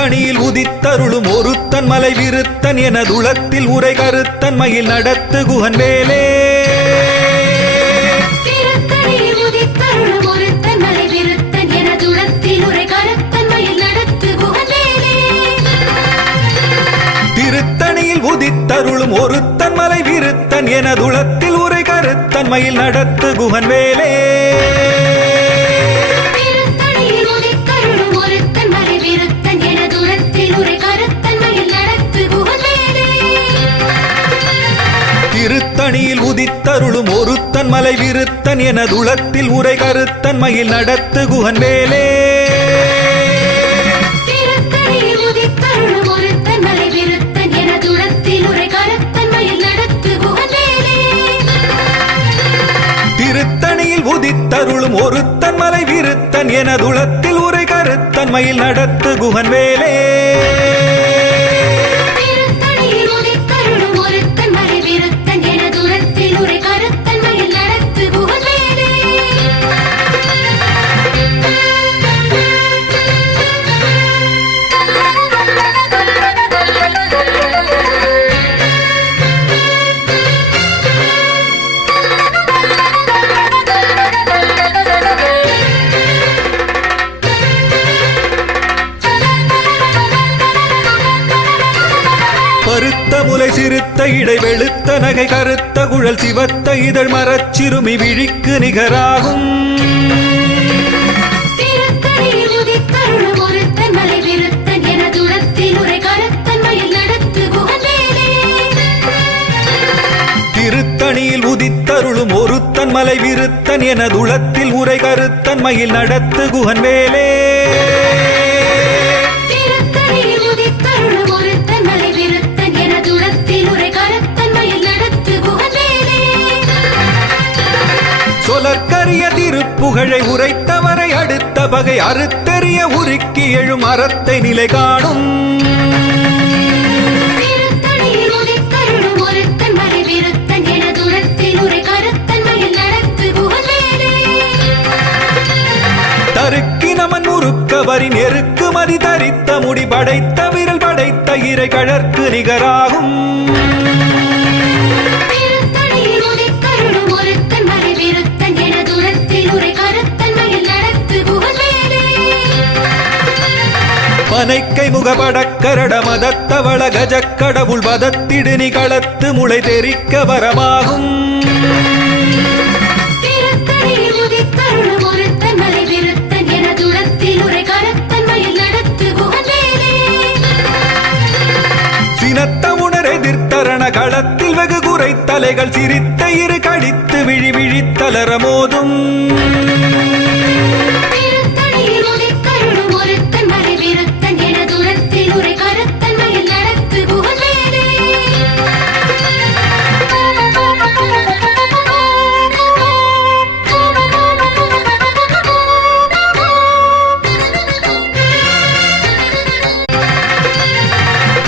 திருத்தணியில் உதித்தருளும் ஒருத்தன் மலை விருத்தன் எனதுளத்தில் உரை கருத்தன் மயில் நடத்து குகன் வேலே. திருத்தணியில் உதித்தருளும் ஒருத்தன் மலை விருத்தன் எனதுளத்தில் உரை கருத்தன் மயில் நடத்து குகன் வேலே. திருத்தணியில் உதித்தருளும் ஒருத்தன் மலை விருத்தன் எனதுளத்தில் உரை கருத்தன் மயில் நடத்து குகன் வேலே. திருத்தணியில் உதித்தருளும் ஒருத்தன் மலை விருத்தன் எனதுளத்தில் உரை கருத்தன் மயில் நடத்து குகன் வேலே. திருத்தணியில் உதித்தருளும் ஒருத்தன் மலை விருத்தன் எனதுளத்தில் உரை கருத்தன் மயில் நடத்து குகன் வேலே. திருத்தணியில் உதித்தருளும் ஒருத்தன் மலை விருத்தன் எனதுளத்தில் உரை கருத்தன் மயில் நடத்து குகன் வேலே. திருத்தணியில் உதித்தருளும் ஒருத்தன் மலை விருத்தன் எனதுளத்தில் உரை கருத்தன் மயில் நடத்து குகன் வேலே. திருத்தணியில் உதித்தருளும் ஒருத்தன் மலை விருத்தன் எனதுளத்தில் உரை கருத்தன் மயில் நடத்து குகன் வேலே. பருத்த முலை சிறுத்த இடை வெளுத்த நகை கருத்த குழல் சிவத்த இதழ் மரச்சிறுமி விழிக்கு நிகராகும். திருத்தணியில் உதித்தருளும் ஒருத்தன் மலை விருத்தன் எனதுளத்தில் உரை கருத்தன் மயில் நடத்து குகன் வேலே. திருத்தணியில் உதித்தருளும் ஒருத்தன் மலை விருத்தன் எனதுளத்தில் உரை கருத்தன் மயில் நடத்து குகன் வேலே. திருத்தணியில் உதித்தருளும் ஒருத்தன் மலை விருத்தன் எனதுளத்தில் உரை கருத்தன் மயில் நடத்து குகன் வேலே. சொலற்கரிய திருப்புகழை உரைத்தவரை அடுத்த பகை அறுத்தெறிய உருக்கி எழும் அறத்தை நிலை காணும். திருத்தணியில் உதித்தருளும் ஒருத்தன் மலை விருத்தன் எனதுளத்தில் உரை கருத்தன் மயில் நடத்து குகன் வேலே. தருக்கி நமன் முறுக்கவரின் எருக்கு மதி தரித்த முடி படைத்த விரல் படைத்த இறை கழற்கு நிகராகும். திருத்தணியில் உதித்தருளும் ஒருத்தன் மலை விருத்தன் எனதுளத்தில் உரை கருத்தன் மயில் நடத்து குகன் வேலே. பனைக்கை முகபடக்கரட மதத்தவள கஜக்கடவுள் வதத்திடு நிகளத்து முளை தெரிக்க வரமாகும். திருத்தணியில் உதித்தருளும் ஒருத்தன் மலை விருத்தன் எனதுளத்தில் உரை கருத்தன் மயில் நடத்து குகன் வேலே. சினத்த உணர் எதிர்த்தரண களத்தில் வெகு குறை தலைகள் சிரித்த இரு கடித்து விழி விழித்தலர மோதும். திருத்தணியில் உதித்தருளும் ஒருத்தன் மலை விருத்தன் எனதுளத்தில் உரை கருத்தன் மயில் நடத்து குகன் வேலே.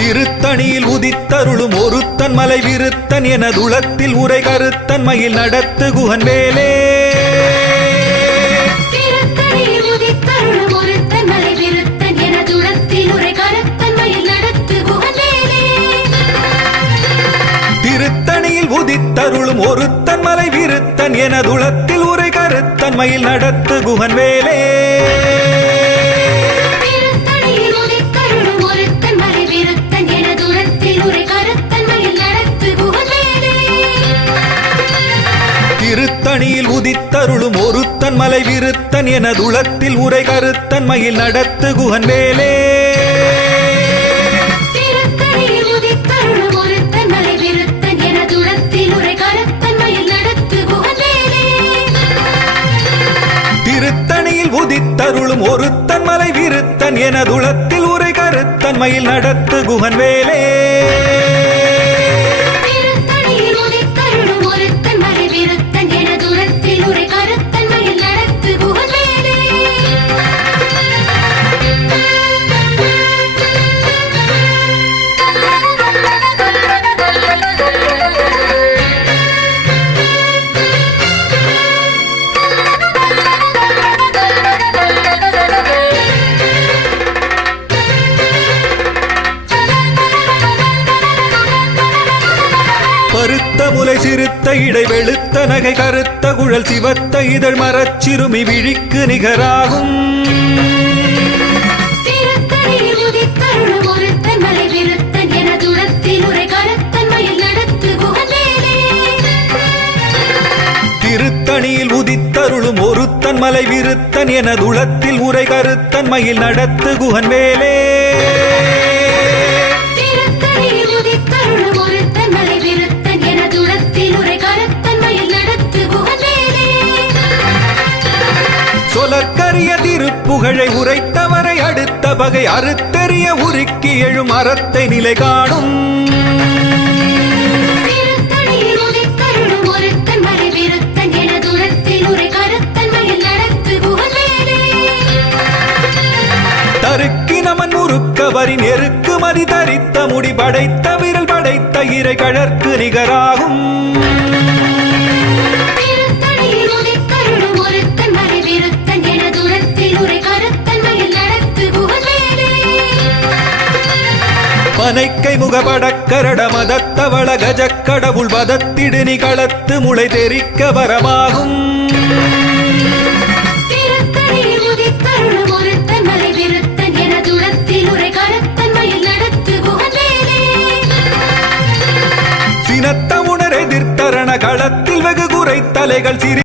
திருத்தணியில் உதித்தருளும் ஒருத்தன் மலை விருத்தன் எனதுளத்தில் உரை கருத்தன் மயில் நடத்து குகன் வேலே. திருத்தணியில் உதித்தருளும் ஒருத்தன் மலை விருத்தன் எனதுளத்தில் உரை கருத்தன் மயில் நடத்து குகன் வேலே. திருத்தணியில் உதித்தருளும் ஒருத்தன் மலை விருத்தன் எனதுளத்தில் உரை கருத்தன் மயில் நடத்து குகன் வேலே. திருத்தணியில் உதித்தருளும் ஒருத்தன் மலை விருத்தன் எனதுளத்தில் உரை கருத்தன் மயில் நடத்து குகன் வேலே. திருத்தணியில் உதித்தருளும் ஒருத்தன் மலை விருத்தன் எனதுளத்தில் உரை கருத்தன் மயில் நடத்து குகன் வேலே. திருத்தணியில் உதித்தருளும் ஒருத்தன் மலை விருத்தன் எனதுளத்தில் உரை கருத்தன் மயில் நடத்து குகன் வேலே. திருத்தணியில் உதித்தருளும் ஒருத்தன் மலை விருத்தன் எனதுளத்தில் உரை கருத்தன் மயில் நடத்து குகன் வேலே. திருத்தணியில் உதித்தருளும் ஒருத்தன் மலை விருத்தன் எனதுளத்தில் உரை கருத்தன் மயில் நடத்து குகன் வேலே. இடை வெளுத்த நகை கருத்த குழல் சிவத்த இதழ் மரச்சிறுமி விழிக்கு நிகராகும் திருத்தணியில் உதித்தருளும் ஒருத்தன் மலை விருத்தன் எனதுளத்தில் உரை கருத்தன் மயில் நடத்து குகவேலே திருத்தணியில் உதித்தருளும் ஒருத்தன் மலை விருத்தன் எனதுளத்தில் உரை கருத்தன் மயில் நடத்து குகன் வேலே திருத்தணியில் உதித்தருளும் ஒருத்தன் மலை விருத்தன் எனதுளத்தில் உரை கருத்தன் மயில் நடத்து குகவேலே சொலற்கரிய திருப்புகழை உரைத்தவரை அடுத்த பகை அறுத்தெறிய உருக்கி எழும் அறத்தை நிலை காணும் திருத்தணியில் உதித்தருளும் ஒருத்தன் மலை விருத்தன் எனதுளத்தில் உரை கருத்தன் மயில் நடத்து குகவேலே தருக்கி நமன் உருக்க வரி நெருக்கு மதி தரித்த முடி படைத்த விரல் படைத்த இறை கழற்கு நிகராகும் திருத்தணியில் உதித்தருளும் ஒருத்தன் மலை விருத்தன் எனதுளத்தில் உரை கருத்தன் மயில் நடத்து குகவேலே பனைக்கை முகபடக்கரட மதத்தவள கஜக்கடவுள் பதத்திடுனி களத்து முளை தெரிக்க வரமாகும் திருத்தணியில் உதித்தருளும் ஒருத்தன் மலை விருத்தன் எனதுளத்தில் உரை கருத்தன் மயில் நடத்து குகவேலே சினத்த உணர் எதிர்த்தரண களத்தில் வெகு குறை தலைகள் சிறி